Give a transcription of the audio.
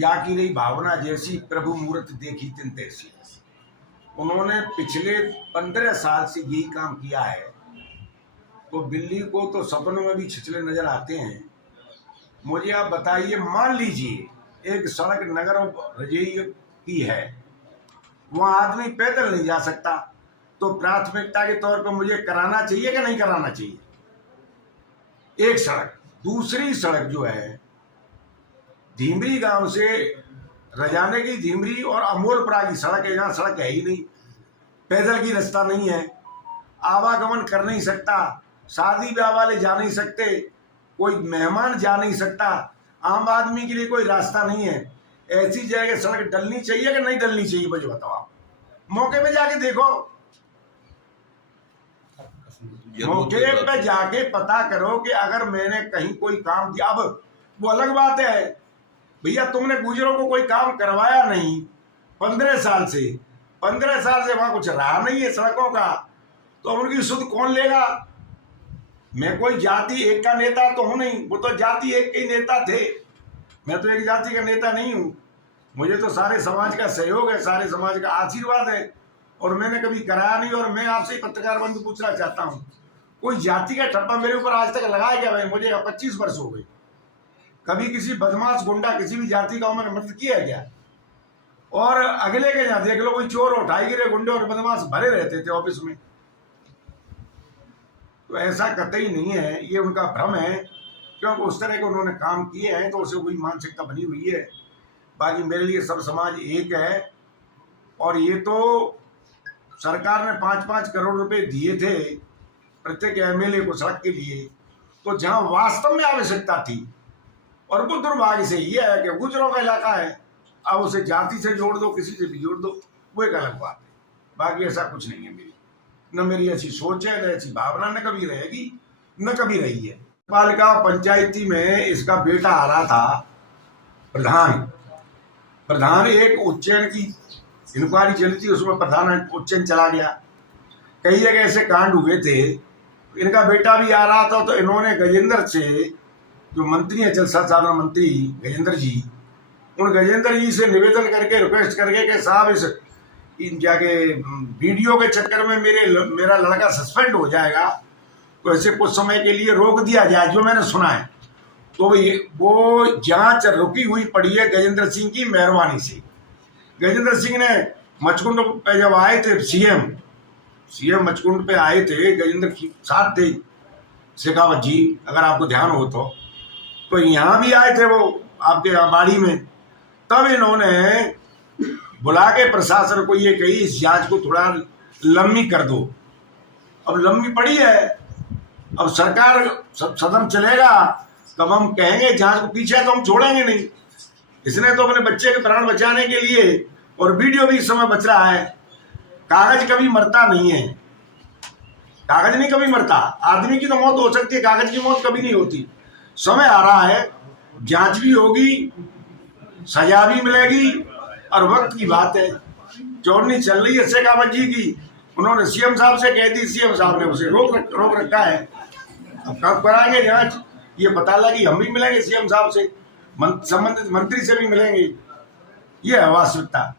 या की रही भावना जैसी प्रभु मूर्त देखी तिन तैसी। उन्होंने पिछले 15 साल से यही काम किया है। तो बिल्ली को तो सपनों में भी छिछले नजर आते हैं। मुझे आप बताइए, मान लीजिए एक सड़क नगर रजई की है, वहां आदमी पैदल नहीं जा सकता, तो प्राथमिकता के तौर पर मुझे कराना चाहिए कि नहीं कराना चाहिए? एक सड़क। दूसरी सड़क जो है धीमरी गांव से रजाने की धीमरी और अमोलपुरा की सड़क है, जहां सड़क है ही नहीं, पैदल की रास्ता नहीं है, आवागमन कर नहीं सकता, शादी ब्याह वाले जा नहीं सकते, कोई मेहमान जा नहीं सकता, आम आदमी के लिए कोई रास्ता नहीं है। ऐसी जगह सड़क डलनी चाहिए कि नहीं डलनी चाहिए? मुझे बताओ, आप मौके पे जाके देखो, मौके पे जाके पता करो कि अगर मैंने कहीं कोई काम किया। अब वो अलग बात है भैया, तुमने गुजरों को कोई काम करवाया नहीं 15 साल से, 15 साल से वहां कुछ रहा नहीं है सड़कों का, तो उनकी सुध कौन लेगा? मैं कोई जाति एक का नेता तो हूं नहीं, वो तो जाति एक के नेता थे, मैं तो एक जाति का नेता नहीं हूं। मुझे तो सारे समाज का सहयोग है, सारे समाज का आशीर्वाद है, और मैंने कभी कराया नहीं। और मैं आपसे पत्रकार बंधु पूछना चाहता हूं, कोई जाति का ठप्पा मेरे ऊपर आज तक लगाया गया? भाई मुझे 25 वर्ष हो गए, कभी किसी बदमाश गुंडा किसी भी जाति का मैंने मदद किया गया? और अगले के यहाँ देख लो, कोई चोर उठाई गिरे, गुंडे और बदमाश भरे रहते थे ऑफिस में। तो ऐसा कतई नहीं है, ये उनका भ्रम है, क्योंकि उस तरह के उन्होंने काम किए हैं तो उसे वही मानसिकता बनी हुई है। बाकी मेरे लिए सब समाज एक है। और ये तो सरकार ने 5-5 करोड़ रुपए दिए थे प्रत्येक एमएलए को सड़क के लिए, तो जहां वास्तव में आवश्यकता थी, और वो दुर्भाग्य से ये है कि गुजरों का इलाका है, अब उसे जाति से जोड़ दो, किसी से भी जोड़ दो, वो एक अलग बात है। बाकी ऐसा कुछ नहीं है, न मेरी ऐसी सोच है, न ऐसी भावना, न कभी रहेगी, न कभी रही है। पालिका पंचायती में इसका बेटा आ रहा था प्रधान एक उच्चैन की इंक्वायरी चली थी, उसमें प्रधान उच्चैन चला गया। कई जगह ऐसे कांड हुए थे, इनका बेटा भी आ रहा था, तो इन्होंने गजेंद्र से, जो मंत्री है जल संसाधन मंत्री गजेंद्र जी, उन गजेंद्र जी से निवेदन करके रिक्वेस्ट करके कि साहब इस जाके वीडियो के चक्कर में मेरा लड़का सस्पेंड हो जाएगा, तो ऐसे कुछ समय के लिए रोक दिया जाए, जो मैंने सुना है। तो वो जांच रुकी हुई पड़ी है गजेंद्र सिंह की मेहरबानी से। गजेंद्र सिंह ने मचकुंड पे जब आए थे, सीएम मचकुंड पे आए थे, गजेंद्र के साथ थे शेखावत जी, अगर आपको ध्यान हो तो यहाँ भी आए थे वो आपके बाड़ी में। तब इन्होंने बुला के प्रशासन को ये कही, इस जांच को थोड़ा लंबी कर दो। अब लंबी पड़ी है, अब सरकार सदन चलेगा तब हम कहेंगे जांच को पीछे, तो हम छोड़ेंगे नहीं। इसने तो अपने बच्चे के प्राण बचाने के लिए, और वीडियो भी इस समय बच रहा है। कागज कभी मरता नहीं है, कागज नहीं कभी मरता। आदमी की तो मौत हो सकती है, कागज की मौत कभी नहीं होती। समय आ रहा है, जांच भी होगी, सजा भी मिलेगी, और वक्त की बात है। चोरनी चल रही है शेखावत जी की, उन्होंने सीएम साहब से कह दी, सीएम साहब ने उसे रोक रखा है। अब कब कराएंगे जांच, ये पता लगी, हम भी मिलेंगे सीएम साहब से, संबंधित मंत्री से भी मिलेंगे। ये है वास्तविकता।